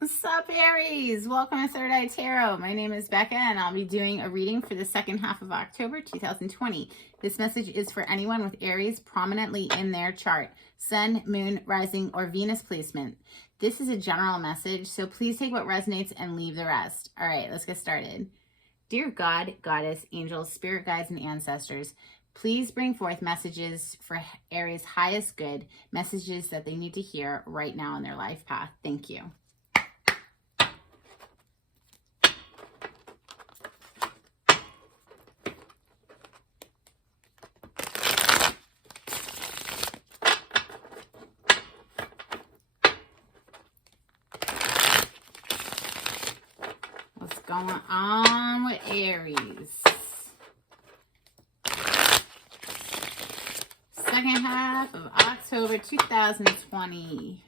What's up, Aries? Welcome to Third Eye Tarot. My name is Becca, and I'll be doing a reading for the second half of October 2020. This message is for anyone with Aries prominently in their chart, Sun, Moon, Rising, or Venus placement. This is a general message, so please take what resonates and leave the rest. All right, let's get started. Dear God, Goddess, angels, spirit guides, and ancestors, please bring forth messages for Aries' highest good, messages that they need to hear right now in their life path. Thank you. What's going on with Aries? Second half of October 2020.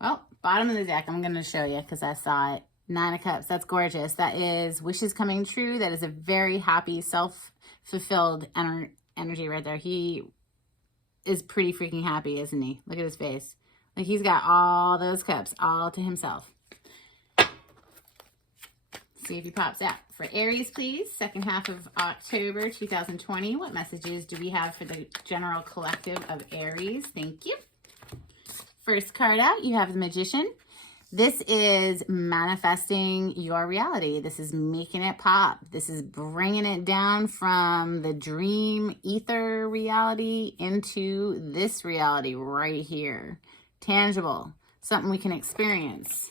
Well, bottom of the deck, I'm going to show you because I saw it. Nine of Cups. That's gorgeous. That is wishes coming true. That is a very happy, self-fulfilled energy right there. He is pretty freaking happy, isn't he? Look at his face. Like he's got all those cups all to himself. See if he pops out. For Aries, please. Second half of October 2020. What messages do we have for the general collective of Aries? Thank you. First card out, you have the Magician. This is manifesting your reality. This is making it pop. This is bringing it down from the dream ether reality into this reality right here. Tangible, something we can experience.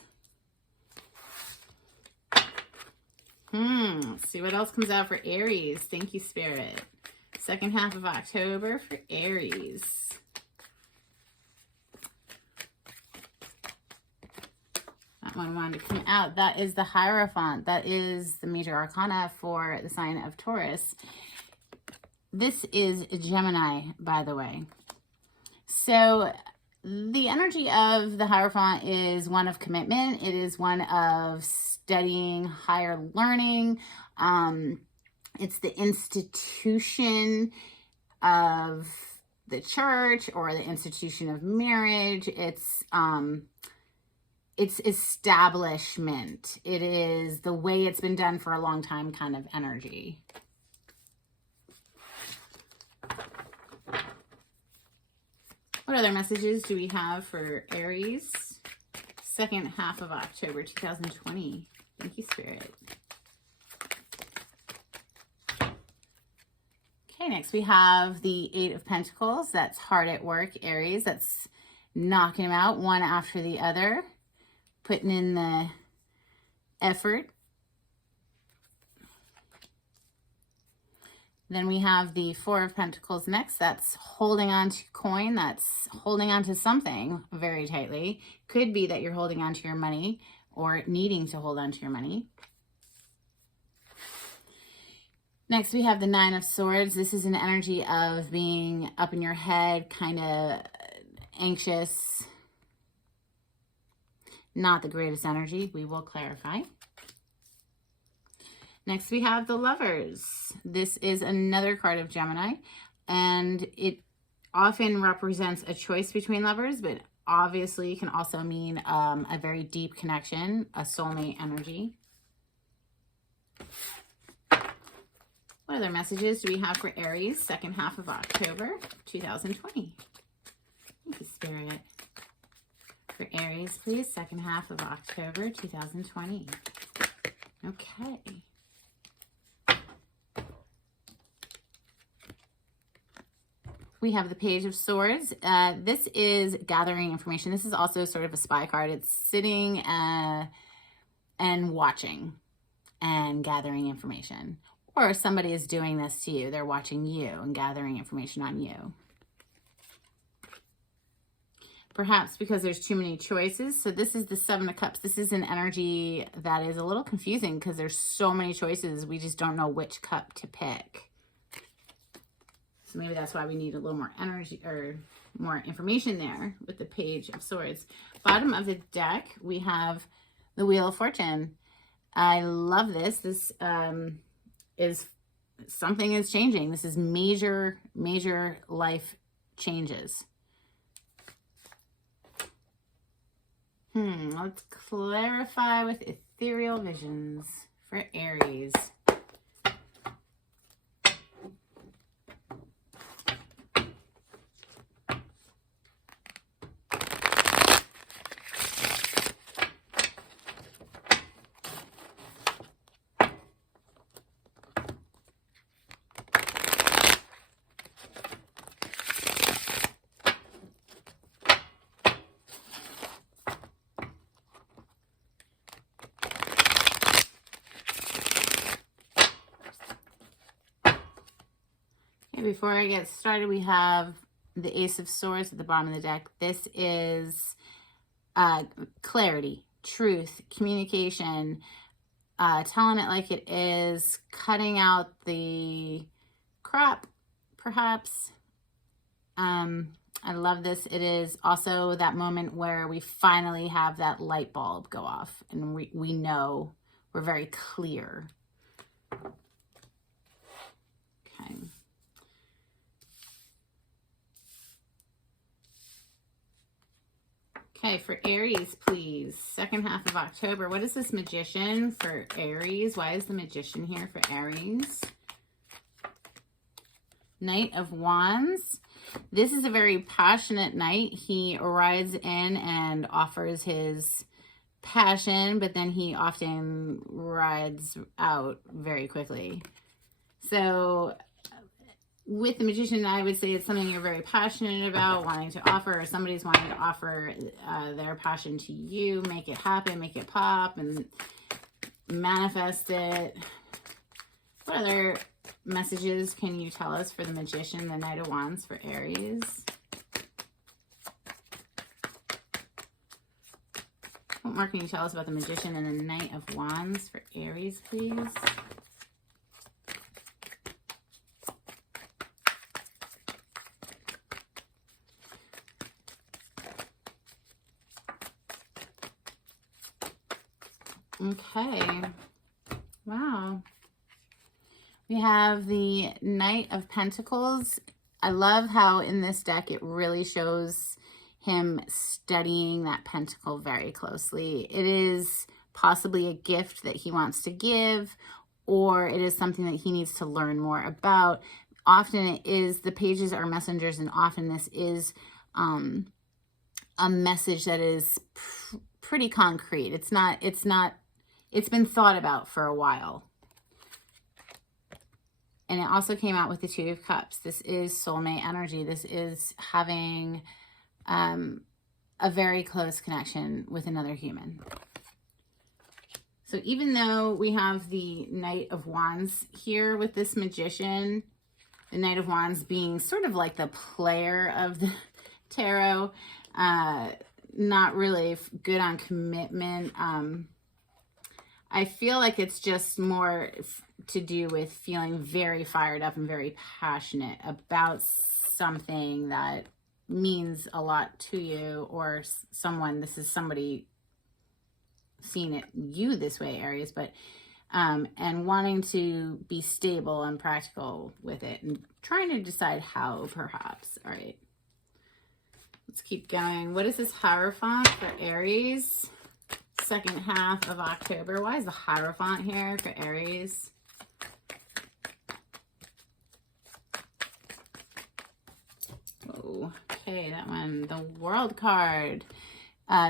Let's see what else comes out for Aries. Thank you, Spirit. Second half of October for Aries. That one wanted to come out. That is the Hierophant. That is the major arcana for the sign of Taurus. This is Gemini, by the way. So the energy of the Hierophant is one of commitment. It is one of studying, higher learning. It's the institution of the church or the institution of marriage. It's establishment. It is the way it's been done for a long time kind of energy. What other messages do we have for Aries? Second half of October 2020. Thank you, Spirit. Okay, next we have the Eight of Pentacles. That's hard at work, Aries. That's knocking them out one after the other. Putting in the effort. Then we have the Four of Pentacles next. That's holding on to coin. That's holding on to something very tightly. Could be that you're holding on to your money or needing to hold on to your money. Next, we have the Nine of Swords. This is an energy of being up in your head, kind of anxious. Not the greatest energy. We will clarify. Next, we have the Lovers. This is another card of Gemini, and it often represents a choice between lovers, but obviously can also mean a very deep connection, a soulmate energy. What other messages do we have for Aries, second half of October 2020? Thank you, Spirit. For Aries, please, second half of October 2020. Okay. We have the Page of Swords. This is gathering information. This is also sort of a spy card. It's sitting and watching and gathering information. Or somebody is doing this to you. They're watching you and gathering information on you. Perhaps because there's too many choices. So this is the Seven of Cups. This is an energy that is a little confusing because there's so many choices. We just don't know which cup to pick. So maybe that's why we need a little more energy or more information there with the Page of Swords. Bottom of the deck, we have the Wheel of Fortune. I love this. This is something is changing. This is major life changes. Let's clarify with ethereal visions for Aries. Before I get started, we have the Ace of Swords at the bottom of the deck. This is clarity, truth, communication, telling it like it is, cutting out the crap, perhaps. I love this. It is also that moment where we finally have that light bulb go off and we know, we're very clear. Okay. Okay, for Aries, please. Second half of October. What is this Magician for Aries? Why is the Magician here for Aries? Knight of Wands. This is a very passionate knight. He rides in and offers his passion, but then he often rides out very quickly. So with the Magician, I would say it's something you're very passionate about, wanting to offer, or somebody's wanting to offer their passion to you. Make it happen, make it pop, and manifest it. What other messages can you tell us for the Magician, the Knight of Wands for Aries? What more can you tell us about the Magician and the Knight of Wands for Aries, please? Okay. Wow. We have the Knight of Pentacles. I love how in this deck it really shows him studying that pentacle very closely. It is possibly a gift that he wants to give, or it is something that he needs to learn more about. Often it is, the pages are messengers, and often this is a message that is pretty concrete. It's been thought about for a while. And it also came out with the Two of Cups. This is soulmate energy. This is having a very close connection with another human. So even though we have the Knight of Wands here with this Magician, the Knight of Wands being sort of like the player of the tarot, not really good on commitment. I feel like it's just more to do with feeling very fired up and very passionate about something that means a lot to you, or someone. This is somebody seeing it you this way, Aries, but and wanting to be stable and practical with it and trying to decide how, perhaps. All right, let's keep going. What is this Hierophant for Aries? Second half of October. Why is the Hierophant here for Aries? Oh, okay, that one. The World card.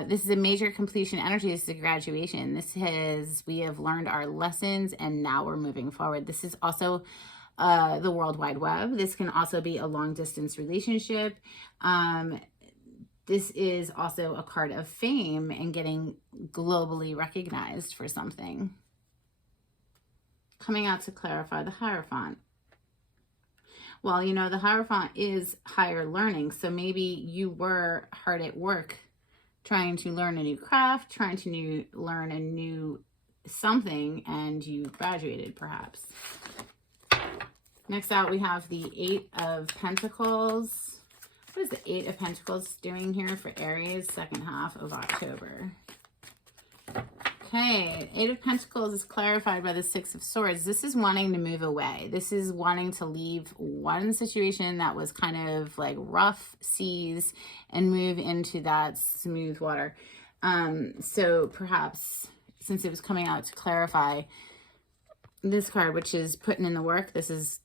This is a major completion energy. This is a graduation. We have learned our lessons and now we're moving forward. This is also the World Wide Web. This can also be a long distance relationship. This is also a card of fame and getting globally recognized for something. Coming out to clarify the Hierophant. Well, you know, the Hierophant is higher learning. So maybe you were hard at work trying to learn a new craft, trying to learn a new something, and you graduated perhaps. Next out, we have the Eight of Pentacles. What is the Eight of Pentacles doing here for Aries, second half of October? Okay, Eight of Pentacles is clarified by the Six of Swords. This is wanting to move away. This is wanting to leave one situation that was kind of like rough seas and move into that smooth water. So perhaps since it was coming out to clarify this card, which is putting in the work, this is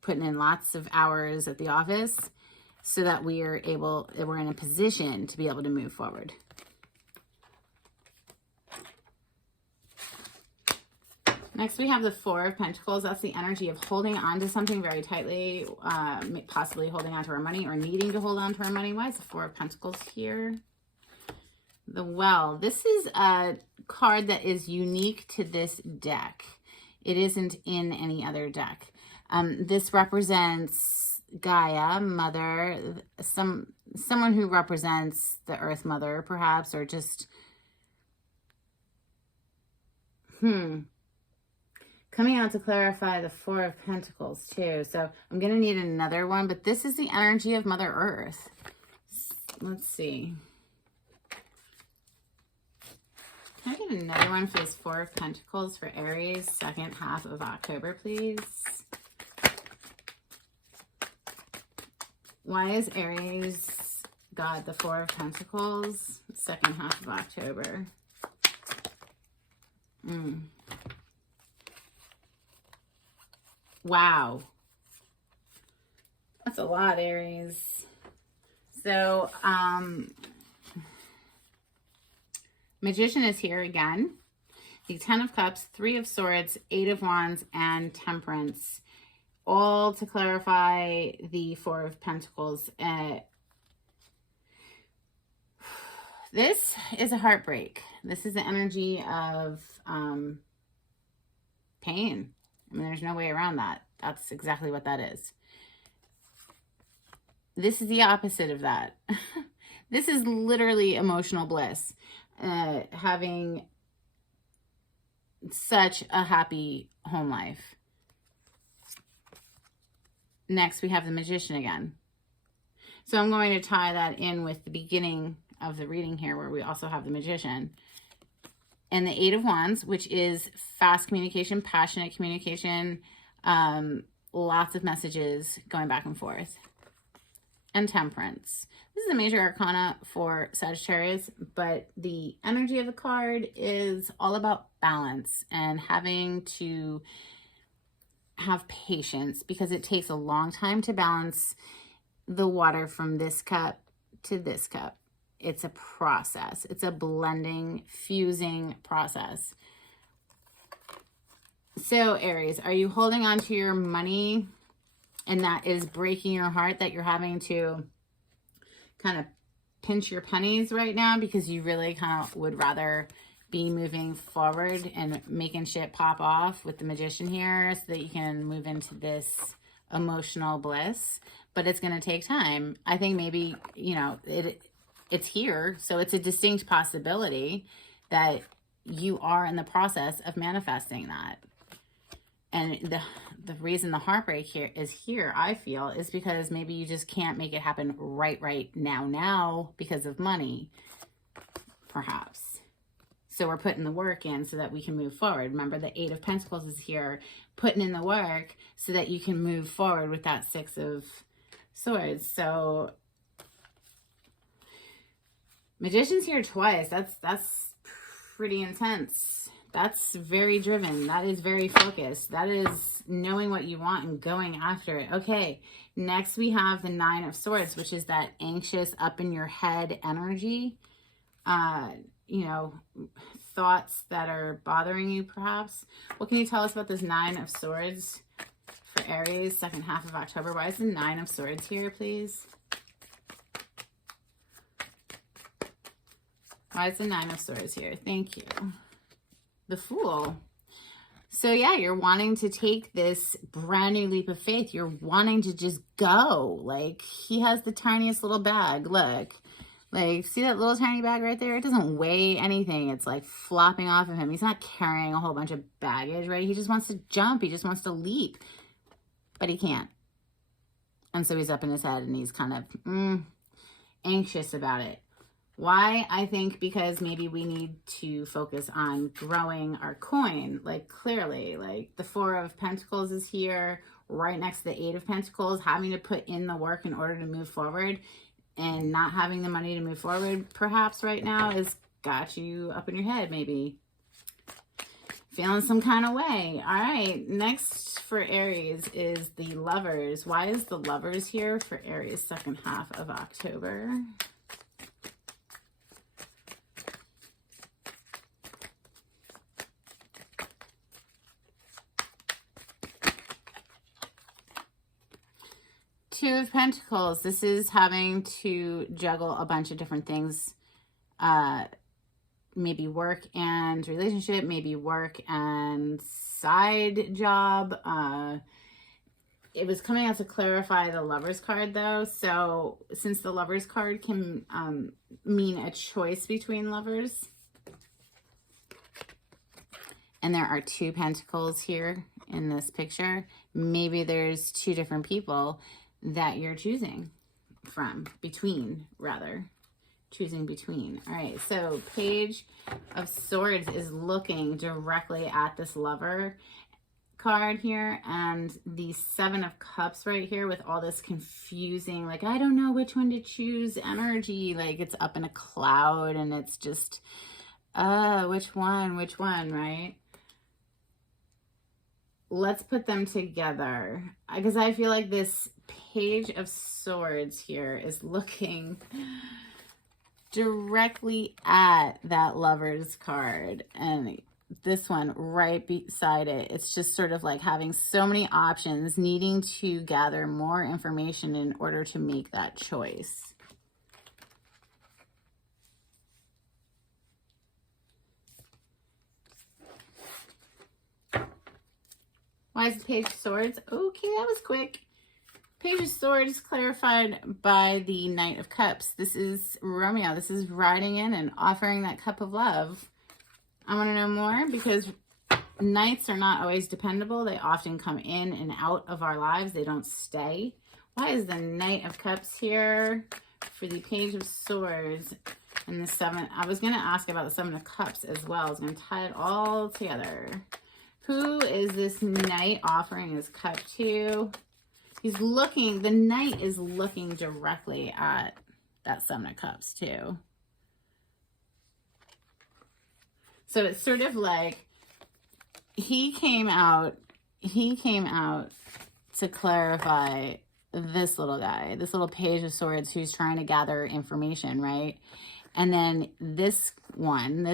putting in lots of hours at the office so that we're in a position to be able to move forward. Next, we have the Four of Pentacles. That's the energy of holding on to something very tightly, possibly holding on to our money or needing to hold on to our money. Why is the Four of Pentacles here? The Well. This is a card that is unique to this deck. It isn't in any other deck. This represents Gaia, Mother, someone who represents the Earth Mother, perhaps, or just, coming out to clarify the Four of Pentacles too. So I'm going to need another one, but this is the energy of Mother Earth. Let's see. Can I get another one for this Four of Pentacles for Aries, second half of October, please? Why is Aries got the Four of Pentacles, second half of October? Wow. That's a lot, Aries. So, Magician is here again. The Ten of Cups, Three of Swords, Eight of Wands, and Temperance. All to clarify the Four of Pentacles. This is a heartbreak. This is the energy of pain. I mean, there's no way around that. That's exactly what that is. This is the opposite of that. This is literally emotional bliss. Having such a happy home life. Next, we have the Magician again. So I'm going to tie that in with the beginning of the reading here, where we also have the Magician. And the Eight of Wands, which is fast communication, passionate communication, lots of messages going back and forth. And Temperance. This is a major arcana for Sagittarius, but the energy of the card is all about balance and having to have patience, because it takes a long time to balance the water from this cup to this cup. It's a process. It's a blending, fusing process. So Aries, are you holding on to your money and that is breaking your heart, that you're having to kind of pinch your pennies right now because you really kind of would rather be moving forward and making shit pop off with the Magician here so that you can move into this emotional bliss? But it's going to take time. I think maybe, you know, it's here. So it's a distinct possibility that you are in the process of manifesting that. And the reason the heartbreak here is here, I feel, is because maybe you just can't make it happen right now because of money, perhaps. So we're putting the work in so that we can move forward. Remember, the Eight of Pentacles is here, putting in the work so that you can move forward with that Six of Swords. So Magician's here twice. That's pretty intense. That's very driven. That is very focused. That is knowing what you want and going after it. Okay, next we have the Nine of Swords, which is that anxious, up in your head energy. You know, thoughts that are bothering you, perhaps. What can you tell us about this Nine of Swords for Aries, second half of October? Why is the Nine of Swords here, please? Why is the Nine of Swords here? Thank you. The Fool. So yeah, you're wanting to take this brand new leap of faith. You're wanting to just go. Like, he has the tiniest little bag. Look. Like, see that little tiny bag right there? It doesn't weigh anything. It's like flopping off of him. He's not carrying a whole bunch of baggage, right? He just wants to jump. He just wants to leap. But he can't. And so he's up in his head and he's kind of anxious about it. Why? I think because maybe we need to focus on growing our coin, like clearly, like the Four of Pentacles is here right next to the Eight of Pentacles, having to put in the work in order to move forward, and not having the money to move forward perhaps right now has got you up in your head, maybe feeling some kind of way. All right, next for Aries is the Lovers. Why is the Lovers here for Aries second half of October? Two of Pentacles. This is having to juggle a bunch of different things. Maybe work and relationship, maybe work and side job. It was coming out to clarify the Lovers card though. So since the Lovers card can mean a choice between lovers, and there are two Pentacles here in this picture, maybe there's two different people that you're choosing from, choosing between. All right, so Page of Swords is looking directly at this lover card here, and the Seven of Cups right here with all this confusing, like, I don't know which one to choose energy, like it's up in a cloud and it's just, which one, right? Let's put them together, because I feel like this Page of Swords here is looking directly at that Lovers card, and this one right beside it, it's just sort of like having so many options, needing to gather more information in order to make that choice. Why is the Page of Swords? Okay, that was quick. Page of Swords clarified by the Knight of Cups. This is Romeo. This is riding in and offering that cup of love. I want to know more, because knights are not always dependable. They often come in and out of our lives. They don't stay. Why is the Knight of Cups here for the Page of Swords and the Seven? I was going to ask about the Seven of Cups as well. I was going to tie it all together. Who is this knight offering his cup to? He's looking, the knight is looking directly at that Seven of Cups too. So it's sort of like he came out to clarify this little guy, this little Page of Swords who's trying to gather information, right? And then this one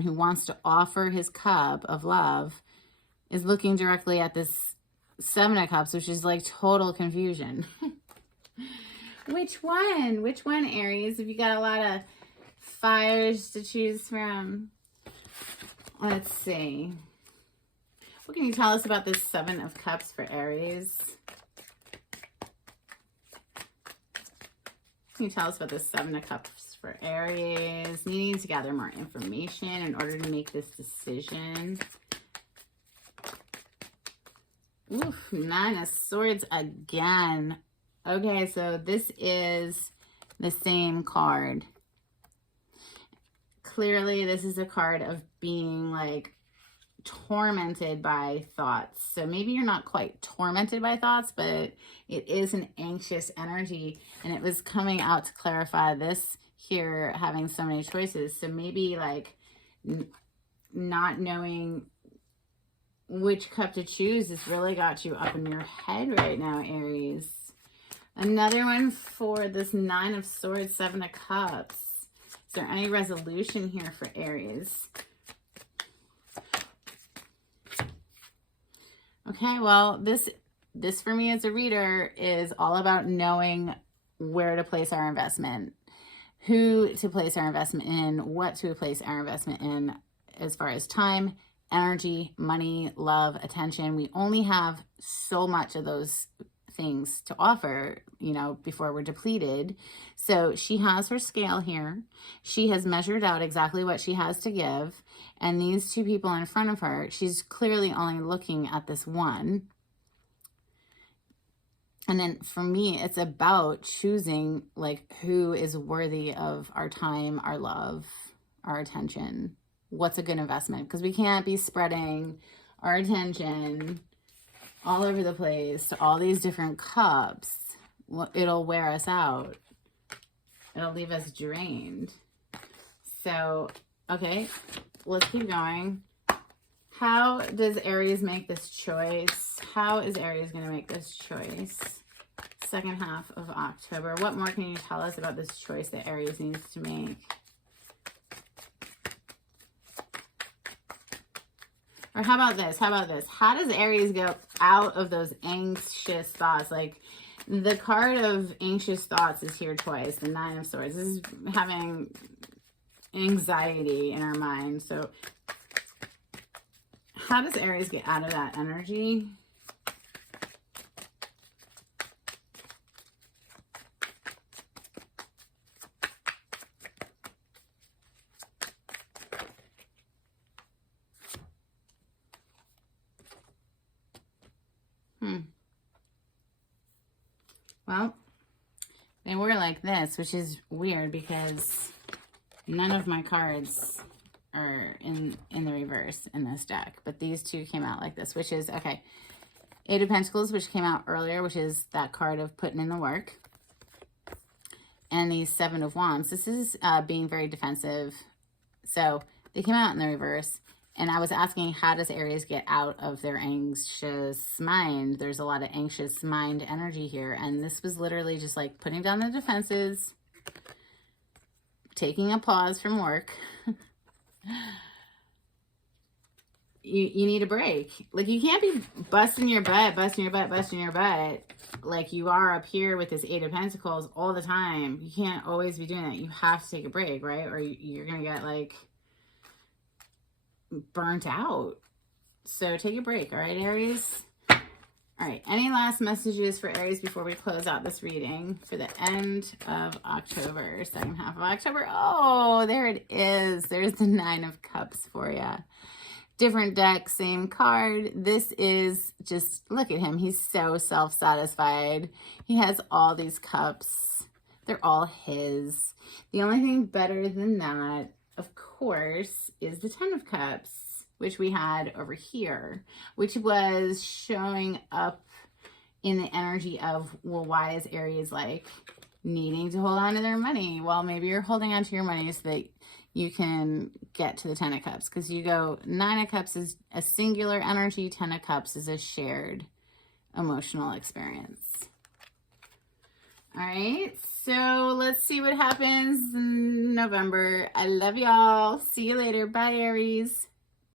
who wants to offer his cup of love is looking directly at this Seven of Cups, which is like total confusion. Which one, Aries? If you got a lot of fires to choose from. Let's see. What can you tell us about this Seven of Cups for Aries? Can you tell us about this Seven of Cups for Aries? Needing to gather more information in order to make this decision. Oof, Nine of Swords again. Okay, so this is the same card. Clearly, this is a card of being like tormented by thoughts. So maybe you're not quite tormented by thoughts, but it is an anxious energy. And it was coming out to clarify this here, having so many choices. So maybe like not knowing which cup to choose has really got you up in your head right now, Aries. Another one for this Nine of Swords, Seven of Cups. Is there any resolution here for Aries? Okay, well, this for me as a reader is all about knowing where to place our investment, who to place our investment in, what to place our investment in as far as time, energy, money, love, attention. We only have so much of those things to offer, you know, before we're depleted. So she has her scale here. She has measured out exactly what she has to give. And these two people in front of her, she's clearly only looking at this one. And then for me, it's about choosing like who is worthy of our time, our love, our attention. What's a good investment? Because we can't be spreading our attention all over the place to all these different cups. It'll wear us out. It'll leave us drained. So, okay, let's keep going. How does Aries make this choice? How is Aries going to make this choice? Second half of October. What more can you tell us about this choice that Aries needs to make? Or how about this? How about this? How does Aries go out of those anxious thoughts? Like the card of anxious thoughts is here twice. The Nine of Swords. This is having anxiety in our mind. So how does Aries get out of that energy? Well, they were like this, which is weird because none of my cards are in the reverse in this deck. But these two came out like this, which is, okay, Eight of Pentacles, which came out earlier, which is that card of putting in the work. And these Seven of Wands. This is being very defensive. So they came out in the reverse. And I was asking, how does Aries get out of their anxious mind? There's a lot of anxious mind energy here. And this was literally just like putting down the defenses, taking a pause from work. You need a break. Like, you can't be busting your butt like you are up here with this Eight of Pentacles all the time. You can't always be doing that. You have to take a break, right? Or you're going to get, like, burnt out. So take a break, all right, Aries? All right, any last messages for Aries before we close out this reading for the end of October, second half of October? Oh, there it is. There's the Nine of Cups for you. Different deck, same card. This is just, look at him. He's so self-satisfied. He has all these cups. They're all his. The only thing better than that, of course, is the Ten of Cups, which we had over here, which was showing up in the energy of, well, why is Aries like needing to hold on to their money? Well, maybe you're holding on to your money so that you can get to the Ten of Cups, because you go, Nine of Cups is a singular energy, Ten of Cups is a shared emotional experience. All right, so let's see what happens in November. I love y'all. See you later. Bye, Aries.